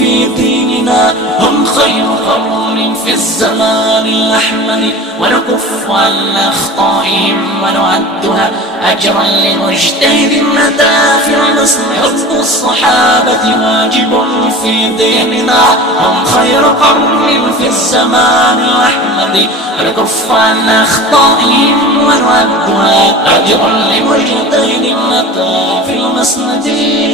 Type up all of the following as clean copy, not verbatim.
في ديننا. هم خير قرن في الزمان الأحمد، ونكف عن أخطائهم ونعدها أجرا لمجتهد متى في النصر. حب الصحابة واجب في ديننا. هم خير قرن في الزمان الأحمد، ونكف عن أخطائهم ونعدها أجرا لمجتهد متى في المسند.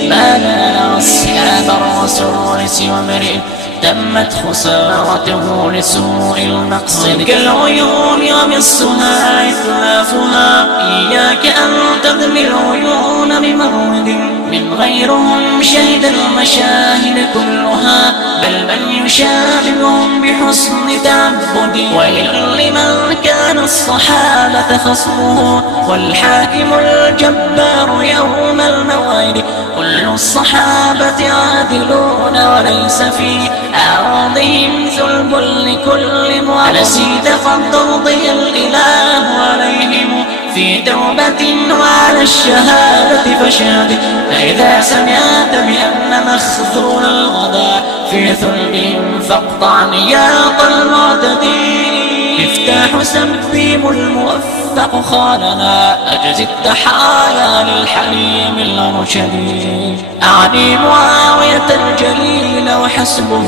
ما لنا أصحاب الرسول سوى امرئ تمت خسارته لسوء المقصد. كالعيون يمسها إتلافها، إياك أن تدمي العيون بمورد من غيرهم شهد المشاهد كلها، بل من يشابههم بحسن تعبد. ويل لمن كان الصحابة خصمه والحاكم الجبار يوم الموعد. كل الصحابة عادلون وليس في أعراضهم ذلب لكل معرض. نسيت قد رضي الإله عليهم في توبة وعلى الشهادة فشهد. فإذا سمعت بأن مخذول الغداء في ثلبهم فاقطع نياط المعتدين. مفتاح سبيم الموفق خالنا، أجز التحايا للحليم الرشدي. أعني معاوية الجليل وحسبه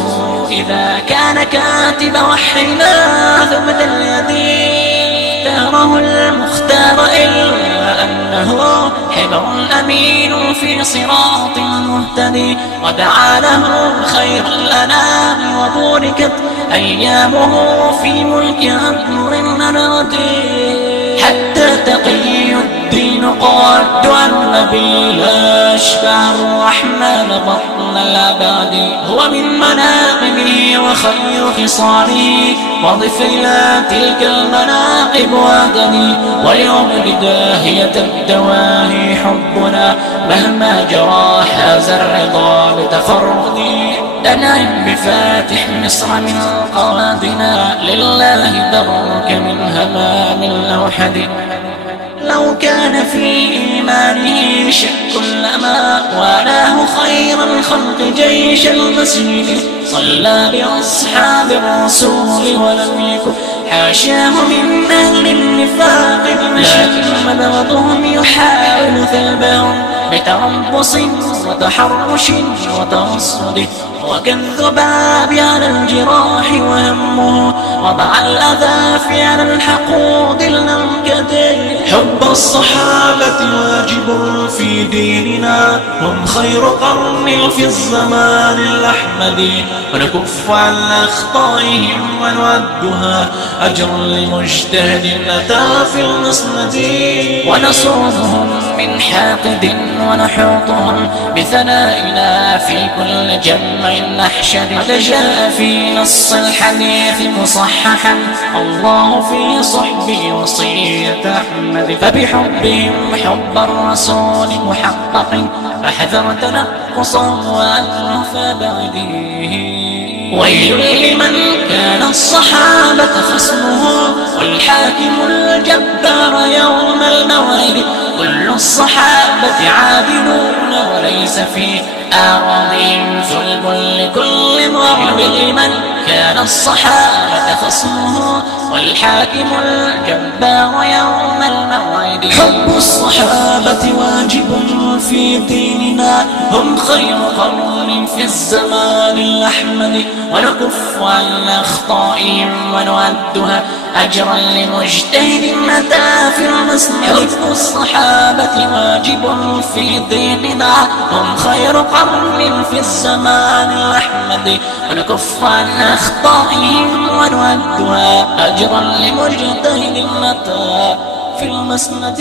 إذا كان كاتب وحينا ثبت اليدين. داره المختار إلا أنه حبر أمين في صراط مهتدي. ودعا له خير الأنام وبوركت أيامه في ملك أمر المنادي. حتى تقي الدين قال النبي لا أشبع الرحمن بطن العباد. هو من مناقبه وخير خصاله وضف إلى تلك المناقب وادني. واليوم بداهية الدواهي حبنا مهما جرى حاز الرضا بتفردي. أنعم بفاتح مصر من قوادنا، لله درك من همام الأوحد. لو كان في إيمانه شك لما والاه خير الخلق جيش المسجد. صلى بأصحاب الرسول ولم يكن حاشاه من أهل النفاق بمشاكل. مبغضهم يحاول ثلبهم بتربص وتحرش وترصد. وكالذباب على الجراح وهمه وضع الأذى على الحقود المنكدين. حب الصحابة واجب في ديننا. هم خير قرن في الزمان الأحمد، ونكف عن أخطائهم ونعدها أجرا لمجتهد أتى في المسند. ونصونهم من حاقد ونحوطهم بثنائنا في كل جمع نحشد. قد جاء في نص الحديث مصححا الله في صحبه وصية أحمد. فبحبهم حب الرسول محقق، فاحذر تنقصا وعنه فبعديه. ويل لمن كان الصحابة خصمه والحاكم الجبار يوم الموعد. كل الصحابة عادلون وليس في أعراضهم ثلب لكل معرض. لمن كان الصحابة خصمه والحاكم الجبار يوم الموعد. حب الصحابة واجب في ديننا. هم خير قرن في الزمان الأحمد، ونكف عن أخطائهم ونعدها أجرا لمجتهد متى في المسند. حب الصحابة واجب في ديننا. هم خير قرن في الزمان الأحمد، ونكف عن أخطائهم ونعدها أجرا لمجتهد متى في المسند.